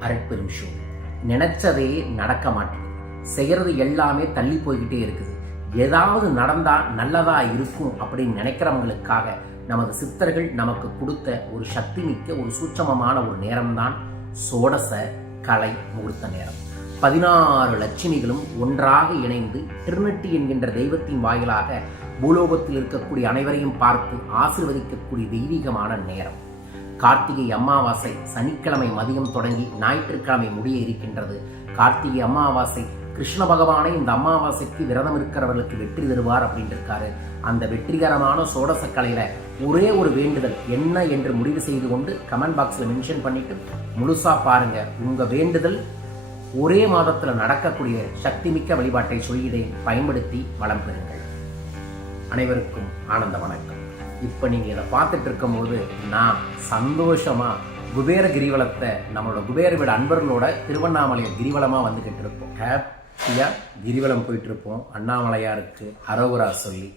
அரைப்பெரும் show. நினைச்சதே நடக்க மாட்டேங்குது. செய்கிறது எல்லாமே தள்ளி போய்கிட்டே இருக்குது. ஏதாவது நடந்தால் நல்லதாக இருக்கும் அப்படின்னு நினைக்கிறவங்களுக்காக நமது சித்தர்கள் நமக்கு கொடுத்த ஒரு சக்தி மிக்க ஒரு சூட்சமமான ஒரு நேரம்தான் சோடச கலை முகூர்த்த நேரம். பதினாறு லட்சுமிகளும் ஒன்றாக இணைந்து திருநெட்டி என்கின்ற தெய்வத்தின் வாயிலாக பூலோகத்தில் இருக்கக்கூடிய அனைவரையும் பார்த்து ஆசிர்வதிக்கக்கூடிய தெய்வீகமான நேரம். கார்த்திகை அமாவாசை சனிக்கிழமை மதியம் தொடங்கி ஞாயிற்றுக்கிழமை முடிய இருக்கின்றது கார்த்திகை அமாவாசை கிருஷ்ண பகவானை இந்த அமாவாசைக்கு விரதம் இருக்கிறவர்களுக்கு வெற்றி தருவார் அப்படின்னு இருக்காரு அந்த வெற்றிகரமான சோடச கலையில ஒரே ஒரு வேண்டுதல் என்ன என்று முடிவு செய்து கொண்டு கமெண்ட் பாக்ஸ்ல மென்ஷன் பண்ணிட்டு முழுசா பாருங்க. உங்க வேண்டுதல் ஒரே மாதத்துல நடக்கக்கூடிய சக்திமிக்க வழிபாட்டை சொல்கிறேன் பயன்படுத்தி வளம் பெறுங்கள். அனைவருக்கும் ஆனந்த வணக்கம். இப்போ நீங்கள் இதை பார்த்துட்டு இருக்கும்போது நான் சந்தோஷமாக குபேர கிரிவலத்தை நம்மளோட குபேர வீடு அன்பர்களோட திருவண்ணாமலையை கிரிவலமாக வந்துக்கிட்டு இருப்போம். ஹாப்பியாக கிரிவலம் போயிட்டுருப்போம் அண்ணாமலையாருக்கு அரோகரா சொல்லி.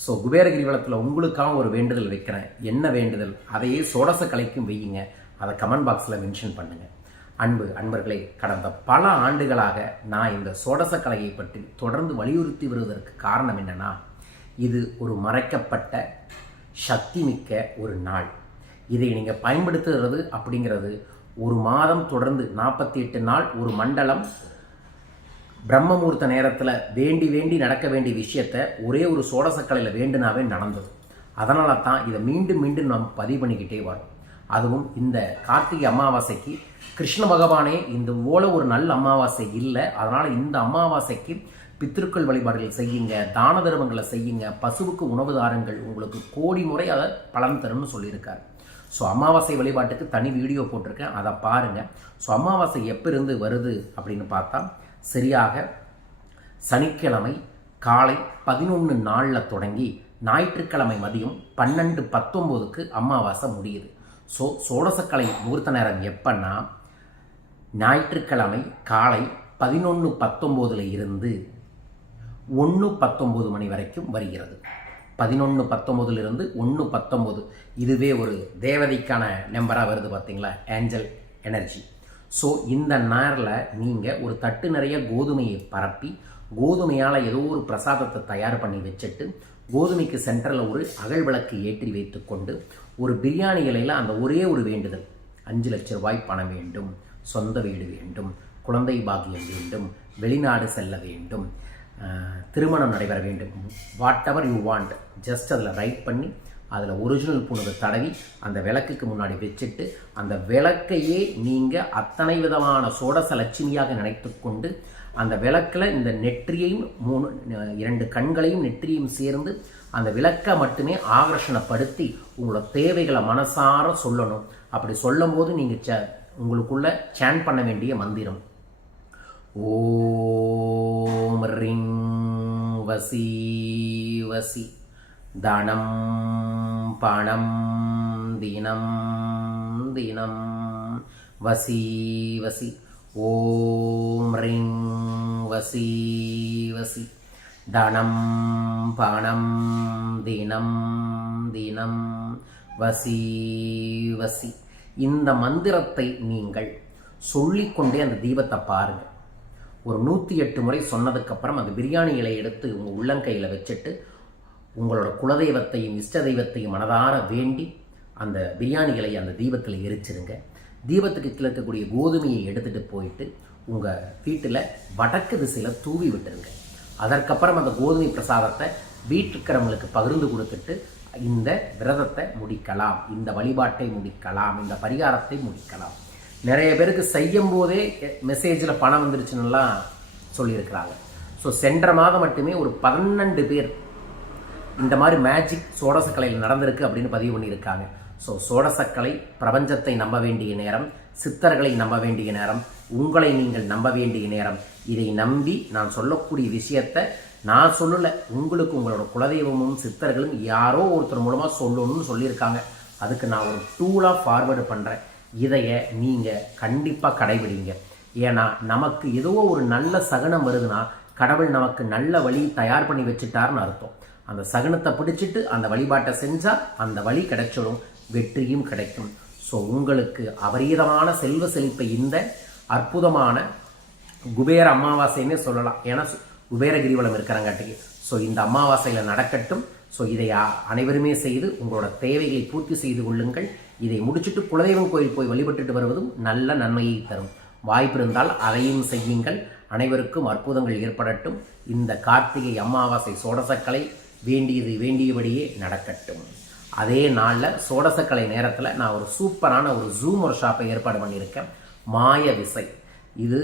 ஸோ குபேர கிரிவலத்தில் உங்களுக்காக ஒரு வேண்டுதல் வைக்கிறேன். என்ன வேண்டுதல்? அதையே சோடச கலைக்கும் வையுங்க. அதை கமெண்ட் பாக்ஸில் மென்ஷன் பண்ணுங்கள் அன்பு அன்பர்களே கடந்த பல ஆண்டுகளாக நான் இந்த சோடச கலையை பற்றி தொடர்ந்து வலியுறுத்தி வருவதற்கு காரணம் என்னென்னா இது ஒரு மறைக்கப்பட்ட சக்தி மிக்க ஒரு நாள். இதை நீங்கள் பயன்படுத்துகிறது அப்படிங்கிறது ஒரு மாதம் தொடர்ந்து நாற்பத்தி எட்டு நாள் ஒரு மண்டலம். பிரம்மமூர்த்த நேரத்தில் வேண்டி வேண்டி நடக்க வேண்டிய விஷயத்த ஒரே ஒரு சோடசக்கலையில் வேண்டுனாவே நடந்தது. அதனால தான் இதை மீண்டும் மீண்டும் நாம் பதிவு பண்ணிக்கிட்டே வரோம். அதுவும் இந்த கார்த்திகை அமாவாசைக்கு கிருஷ்ண பகவானே இந்த போல ஒரு நல்ல அமாவாசை இல்லை. அதனால் இந்த அமாவாசைக்கு பித்திருக்கள் வழிபாடுகள் செய்யுங்க தான தர்மங்களை செய்யுங்க பசுவுக்கு உணவு தாருங்கள் உங்களுக்கு கோடி முறை அதை பலன் தரும்னு சொல்லியிருக்கார். ஸோ அமாவாசை வழிபாட்டுக்கு தனி வீடியோ போட்டிருக்கேன் அதை பாருங்கள் ஸோ அமாவாசை எப்போ இருந்து வருது அப்படின்னு பார்த்தா சரியாக சனிக்கிழமை காலை பதினொன்று நாளில் தொடங்கி ஞாயிற்றுக்கிழமை மதியம் பன்னெண்டு பத்தொம்போதுக்கு அமாவாசை முடியுது. ஸோ சோடசக்கலை முகூர்த்த நேரம் எப்பன்னா ஞாயிற்றுக்கிழமை காலை பதினொன்று பத்தொம்போதில் இருந்து ஒன்று பத்தொம்போது மணி வரைக்கும் வருகிறது. பதினொன்று பத்தொம்போதுலேருந்து ஒன்று பத்தொம்போது இதுவே ஒரு தேவதைக்கான நம்பராக வருது பார்த்தீங்களா ஏஞ்சல் எனர்ஜி ஸோ இந்த நேரில் நீங்கள் ஒரு தட்டு நிறைய கோதுமையை பரப்பி கோதுமையால் ஏதோ ஒரு பிரசாதத்தை தயார் பண்ணி வச்சுட்டு கோதுமைக்கு சென்டரில் ஒரு அகல் விளக்கு ஏற்றி வைத்துக்கொண்டு ஒரு பிரியாணி இலையில் அந்த ஒரே ஒரு வேண்டுதல் அஞ்சு லட்ச ரூபாய் பணம் வேண்டும் சொந்த வீடு வேண்டும் குழந்தை பாக்கியம் வேண்டும் வெளிநாடு செல்ல வேண்டும் திருமணம் நடைபெற வேண்டும். Whatever you want just அதில் ரைட் பண்ணி அதில் ஒரிஜினல் பூனதை தடவி அந்த விளக்குக்கு முன்னாடி வச்சுட்டு அந்த விளக்கையே நீங்கள் அத்தனை விதமான சோடச லட்சுமியாக நினைத்துக்கொண்டு அந்த விளக்கில் இந்த நெற்றியையும் மூணு இரண்டு கண்களையும் நெற்றியையும் சேர்ந்து அந்த விளக்கை மட்டுமே ஆகர்ஷணப்படுத்தி உங்களோட தேவைகளை மனசார சொல்லணும். அப்படி சொல்லும்போது நீங்கள் ச உங்களுக்குள்ளே சேன் பண்ண வேண்டிய மந்திரம். ஓம் ரிங் வசி வசி. தனம் பணம் தினம் தினம் வசி வசி. ஓம் ரிங் வசி வசி. தனம் பணம் தினம் தினம் வசி வசி. இந்த மந்திரத்தை நீங்கள் சொல்லிக்கொண்டே அந்த தீபத்தை பாருங்கள் ஒரு நூற்றி எட்டு முறை சொன்னதுக்கப்புறம் அந்த பிரியாணி இலையை எடுத்து உங்கள் உள்ளங்கையில் வச்சுட்டு உங்களோட குலதெய்வத்தையும் இஷ்ட தெய்வத்தையும் மனதார வேண்டி அந்த பிரியாணி இலையை அந்த தீபத்தில் எரிச்சிருங்க. தீபத்துக்கு கீழே இருக்கக்கூடிய கோதுமையை எடுத்துகிட்டு போயிட்டு உங்கள் வீட்டில் வடக்கு திசையில் தூவி விட்டுருங்க. அதற்கப்புறம் அந்த கோதுமை பிரசாதத்தை வீட்டுக்கிறவங்களுக்கு பகிர்ந்து கொடுத்துட்டு இந்த விரதத்தை முடிக்கலாம் இந்த வழிபாட்டை முடிக்கலாம் இந்த பரிகாரத்தை முடிக்கலாம். நிறைய பேருக்கு செய்யும் போதே மெசேஜில் பணம் வந்துருச்சுன்னுலாம் சொல்லியிருக்கிறாங்க. ஸோ சென்ற மாதம் மட்டுமே ஒரு பன்னெண்டு பேர் இந்த மாதிரி மேஜிக் சோடசக்கலையில் நடந்திருக்கு அப்படின்னு பதிவு பண்ணியிருக்காங்க. ஸோ சோடசக்கலை பிரபஞ்சத்தை நம்ப வேண்டிய நேரம் சித்தர்களை நம்ப வேண்டிய நேரம் உங்களை நீங்கள் நம்ப வேண்டிய நேரம். இதை நம்பி நான் சொல்லக்கூடிய விஷயத்தை நான் சொல்லலை உங்களுக்கு உங்களோட குலதெய்வமும் சித்தர்களும் யாரோ ஒருத்தர் மூலமாக சொல்லணும்னு சொல்லியிருக்காங்க. அதுக்கு நான் ஒரு டூலாக ஃபார்வேர்டு பண்ணுறேன் இதைய நீங்கள் கண்டிப்பாக கடைபிடிங்க. ஏன்னா நமக்கு ஏதோ ஒரு நல்ல சகனம் வருதுன்னா கடவுள் நமக்கு நல்ல வழி தயார் பண்ணி வச்சுட்டாருன்னு அர்த்தம். அந்த சகனத்தை பிடிச்சிட்டு அந்த வழிபாட்டை செஞ்சால் அந்த வழி கிடைச்சிடும் வெற்றியும் கிடைக்கும். ஸோ உங்களுக்கு அபரீதமான செல்வ செழிப்பை இந்த அற்புதமான குபேர அமாவாசைன்னே சொல்லலாம். ஏன்னா குபேரகிரிவலம் குபேர கிரிவலம் இருக்கிறங்காட்டிக்கு ஸோ இந்த அமாவாசையில் நடக்கட்டும். ஸோ இதை அனைவருமே செய்து உங்களோட தேவைகளை பூர்த்தி செய்து கொள்ளுங்கள். இதை முடிச்சுட்டு குலதெய்வம் கோயில் போய் வழிபட்டுட்டு வருவதும் நல்ல நன்மையை தரும். வாய்ப்பிருந்தால் அதையும் செய்யுங்கள். அனைவருக்கும் அற்புதங்கள் ஏற்படட்டும். இந்த கார்த்திகை அமாவாசை சோடசக்கலை வேண்டியது வேண்டியபடியே நடக்கட்டும். அதே நாளில் சோடசக்கலை நேரத்தில் நான் ஒரு சூப்பரான ஒரு ஜூம் ஒரு ஷாப்பை ஏற்பாடு பண்ணியிருக்கேன். மாய விசை. இது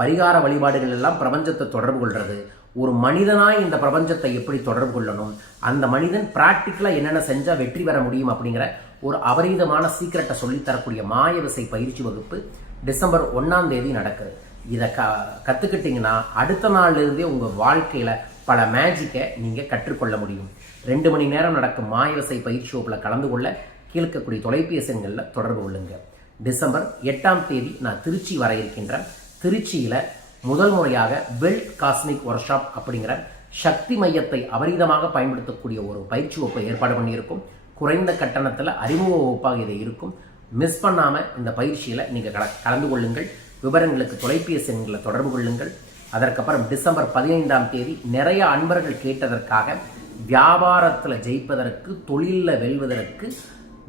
பரிகார வழிபாடுகள் எல்லாம் பிரபஞ்சத்தை தொடர்பு கொள்வது ஒரு மனிதனாய் இந்த பிரபஞ்சத்தை எப்படி தொடர்பு கொள்ளணும்? அந்த மனிதன் ப்ராக்டிக்கலாக என்னென்ன செஞ்சால் வெற்றி பெற முடியும் அப்படிங்கிற ஒரு அபரீதமான சீக்கிரட்டை சொல்லித் தரக்கூடிய மாய விசை பயிற்சி வகுப்பு டிசம்பர் ஒன்றாம் தேதி நடக்குது. இதை க கற்றுக்கிட்டிங்கன்னா அடுத்த நாள்லேருந்தே உங்கள் வாழ்க்கையில் பல மேஜிக்கை நீங்கள் கற்றுக்கொள்ள முடியும். ரெண்டு மணி நேரம் நடக்கும் மாயவசை பயிற்சி வகுப்பில் கலந்து கொள்ள கீழ்க்கக்கூடிய தொலைபேசி எண்களில் தொடர்பு கொள்ளுங்க. டிசம்பர் எட்டாம் தேதி நான் திருச்சி வர இருக்கின்றேன் திருச்சியில் முதல் முறையாக வெல்ட் காஸ்மிக் ஒர்க் ஷாப் அப்படிங்கிற சக்தி மையத்தை அபரீதமாக பயன்படுத்தக்கூடிய ஒரு பயிற்சி வகுப்பை ஏற்பாடு பண்ணியிருக்கும். குறைந்த கட்டணத்தில் அறிமுக வகுப்பாக இது இருக்கும். மிஸ் பண்ணாமல் இந்த பயிற்சியில் நீங்கள் கல கலந்து கொள்ளுங்கள். விவரங்களுக்கு தொலைபேசி எண்களை தொடர்பு கொள்ளுங்கள். அதற்கப்புறம் டிசம்பர் பதினைந்தாம் தேதி நிறைய அன்பர்கள் கேட்டதற்காக வியாபாரத்தில் ஜெயிப்பதற்கு தொழிலில் வெல்வதற்கு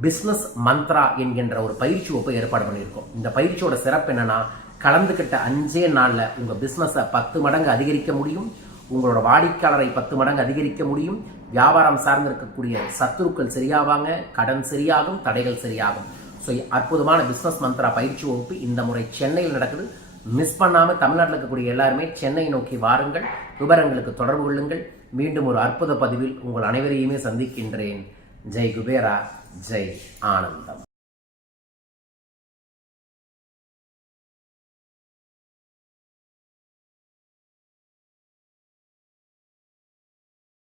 பிஸ்னஸ் மந்த்ரா என்கின்ற ஒரு பயிற்சி வகுப்பை ஏற்பாடு பண்ணியிருக்கோம். இந்த பயிற்சியோட சிறப்பு என்னென்னா கலந்துக்கிட்ட அஞ்சே நாளில் உங்கள் பிஸ்னஸை பத்து மடங்கு அதிகரிக்க முடியும். உங்களோட வாடிக்கையாளரை பத்து மடங்கு அதிகரிக்க முடியும். வியாபாரம் சார்ந்து இருக்கக்கூடிய சத்துருக்கள் சரியாவாங்க கடன் சரியாகும் தடைகள் சரியாகும். ஸோ அற்புதமான பிஸ்னஸ் மந்த்ரா பயிற்சி வகுப்பு இந்த முறை சென்னையில் நடக்குது. மிஸ் பண்ணாமல் தமிழ்நாட்டில் இருக்கக்கூடிய எல்லாருமே சென்னை நோக்கி வாருங்கள் விவரங்களுக்கு தொடர்பு கொள்ளுங்கள். மீண்டும் ஒரு அற்புத பதிவில் உங்கள் அனைவரையுமே சந்திக்கின்றேன். ஜெய் குபேரா ஜெய் ஆனந்தம்.